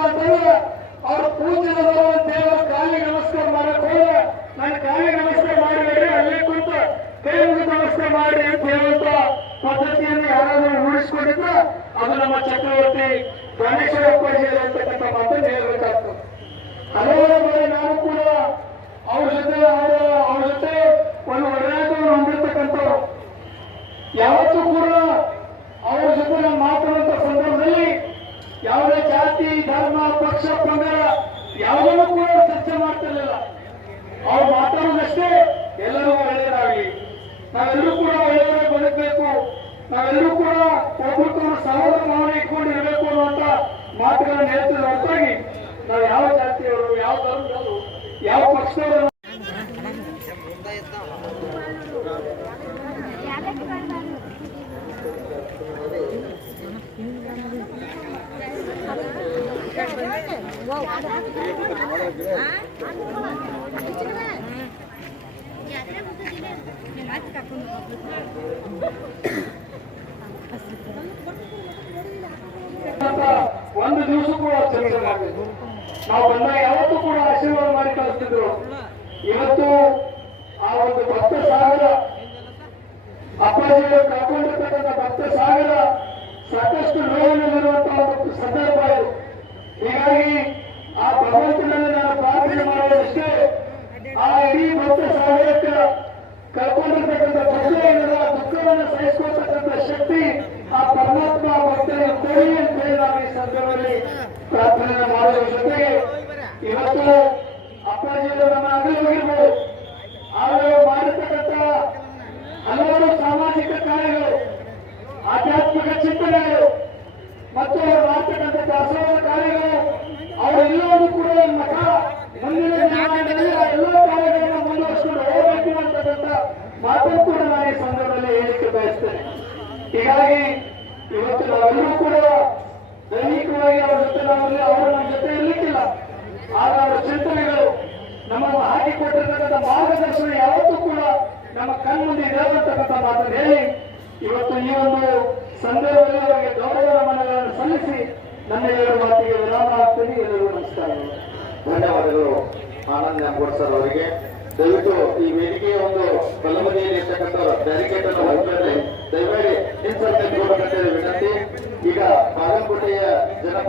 ಅಂತಂದ್ರೆ ಅವ್ರ ಪೂಜೆ ದೇವರ ಕಾಲಿಗೆ ನಮಸ್ಕಾರ ಮಾಡಕ್ ಹೋದ್ರೆ ನನ್ನ ಕಾಲಿಗೆ ನಮಸ್ಕಾರ ಮಾಡಬೇಡಿ ಅಲ್ಲೇ ಕುಂತ ಕೈ ನಮಸ್ಕಾರ ಮಾಡಿ ಅಂತ ಹೇಳುವಂತ ಪದ್ಧತಿಯನ್ನು ಯಾರಾದ್ರೂ ರೂಢಿಸ್ಕೊಂಡಿದ್ರೆ ಅದು ನಮ್ಮ ಚಕ್ರವರ್ತಿ ಗಣೇಶ ಒಪ್ಪಜಿಯಲ್ಲಿ ಅಂತಕ್ಕಂಥ ಮಾತನ್ನು ಹೇಳ್ಬೇಕಾಗ್ತದೆ ಹಲವಾರು ಬಾರಿ ನಾವು ಕೂಡ ಅವ್ರ ಜೊತೆ ಅವ್ರ ಅವ್ರ ಜೊತೆ ಒಂದು ಒಡನಾಟವನ್ನು ಹೊಂದಿರತಕ್ಕಂಥವ್ರು ಯಾವತ್ತೂ ಕೂಡ ಅವ್ರ ಜೊತೆ ನಾವು ಮಾತಾಡುವಂತ ಸಂದರ್ಭದಲ್ಲಿ ಯಾವುದೇ ಜಾತಿ ಧರ್ಮ ಪಕ್ಷ ಪ್ರಮೇಯ ಯಾವುದನ್ನು ಕೂಡ ಚರ್ಚೆ ಮಾಡ್ತಿರ್ಲಿಲ್ಲ. ಅವ್ರು ಮಾತಾಡೋದಷ್ಟೇ ಎಲ್ಲರೂ ಒಳ್ಳೆಯದಾಗಲಿ ನಾವೆಲ್ಲರೂ ಕೂಡ ಒಳ್ಳೆಯವರ ಬದುಕಬೇಕು. ನಾವೆಲ್ಲರೂ ಕೂಡ ಒಬ್ಬರು ಸಹೋದರ ಭಾವನೆ ಇಟ್ಕೊಂಡು ಇರಬೇಕು ಅನ್ನುವಂತ ಮಾತುಗಳನ್ನು ಹೇಳ್ತಿದ್ರು ಹೊರತಾಗಿ ನಾವು ಯಾವ ಜಾತಿಯವರು, ಯಾವ ಧರ್ಮದವರು, ಯಾವ ಪಕ್ಷದವರು ಅಂತ ಒಂದು ದಿವಸ ಕೂಡ ನಾವು ಬಂದಾಗ ಯಾವತ್ತೂ ಕೂಡ ಆಶೀರ್ವಾದ ಮಾಡಿ ಕಳಿಸ್ತಿದ್ರು. ಇವತ್ತು ಆ ಒಂದು ಭಕ್ತ ಸಾಗರ, ಅಪ್ಪಾಜಿಯವರು ಕಾಕೊಂಡಿರ್ತಕ್ಕಂಥ ಭಕ್ತ ಸಾಗರ ಸಾಕಷ್ಟು ನೋವಿನಲ್ಲಿರುವಂತಹ ಒಂದು ಸಂದರ್ಭ ಇದು. ಹೀಗಾಗಿ ಭಗವಂತನಲ್ಲಿ ನಾನು ಪ್ರಾರ್ಥನೆ ಮಾಡುವುದಷ್ಟೇ ಆ ಇಡೀ ಭಕ್ತ ಸಾಗರಕ್ಕೆ ಕಳ್ಕೊಂಡಿರ್ತಕ್ಕಂಥ ಆ ದುಃಖವನ್ನು ಸಹಿಸ್ಕೊಳ್ತಕ್ಕಂಥ ಶಕ್ತಿ ಆ ಪರಮಾತ್ಮ ಭಕ್ತರಿಗೆ ಕೊಡಿ ಅಂತ ನಾವು ಈ ಸಂದರ್ಭದಲ್ಲಿ ಪ್ರಾರ್ಥನೆ ಮಾಡುವ ಜೊತೆಗೆ ಇವತ್ತು ಅಪ್ಪಾಜಿಯವರು ನಮ್ಮ ಅಂಗಡಿ ಹೋಗಿರ್ಬೋದು ಆದರೆ ಮಾಡಿರ್ತಕ್ಕಂಥ ಹಲವಾರು ಸಾಮಾಜಿಕ ಕಾರ್ಯಗಳು, ಆಧ್ಯಾತ್ಮಿಕ ಚಿಂತನೆಗಳು ಮತ್ತು ಮಾಡ್ತಕ್ಕಂಥ ದಾಸೋಹ ಕಾರ್ಯಗಳು ಅವರೆಲ್ಲವೂ ಕೂಡ ಮಠ ಮುಂದಿನ ಎಲ್ಲ ಕಾರ್ಯಗಳನ್ನು ಮುಂದುವರಿಸಿಕೊಂಡು ಹೋಗಬೇಕು ಅಂತಕ್ಕಂಥ ಮಾತನ್ನು ಕೂಡ ನಾನು ಈ ಸಂದರ್ಭದಲ್ಲಿ ಹೇಳಿಕೆ ಬಯಸ್ತೇನೆ. ಹೀಗಾಗಿ ಇವತ್ತು ನಾವೆಲ್ಲರೂ ಕೂಡ ದೈಹಿಕವಾಗಿ ಅವರ ಜೊತೆ ನಾವಲ್ಲಿ, ಅವರು ನಮ್ಮ ಜೊತೆ ಇರ್ಲಿಕ್ಕಿಲ್ಲ. ಆದ್ರೆ ಅವರ ಚಿಂತನೆಗಳು ನಮ್ಮನ್ನು ಹಾಕಿಕೊಟ್ಟಿರ್ತಕ್ಕಂಥ ಮಾರ್ಗದರ್ಶನ ಯಾವತ್ತೂ ಕೂಡ ನಮ್ಮ ಕಣ್ಮುಂದೆ ಇದೆ ಅಂತಕ್ಕಂಥ ಮಾತನ್ನು ಹೇಳಿ ಇವತ್ತು ಈ ಒಂದು ಸಂದರ್ಭದಲ್ಲಿ ಅವರಿಗೆ ಗೌರವ ನಮನಗಳನ್ನು ಸಲ್ಲಿಸಿ ನನ್ನ ಮಾತಿಗೆ ವಿರಾಮ ಆಗ್ತೀನಿ ಎಲ್ಲರಿಗೂ ನಮಸ್ಕಾರ. ಧನ್ಯವಾದಗಳು. ಆನಂದ್ ನ್ಯಾಗೋಡ್ ಸರ್ ಅವರಿಗೆ. ದಯವಿಟ್ಟು ಈ ವೇದಿಕೆಯ ಒಂದು ಬಲಬದಿಯಲ್ಲಿ ಇರ್ತಕ್ಕಂಥ ಬ್ಯಾರಿಕೇಡ್ ಅನ್ನು ವಿನಂತಿ. ಈಗ ಬಾಗಲಕೋಟೆಯ ಜನಪ್ರಿಯ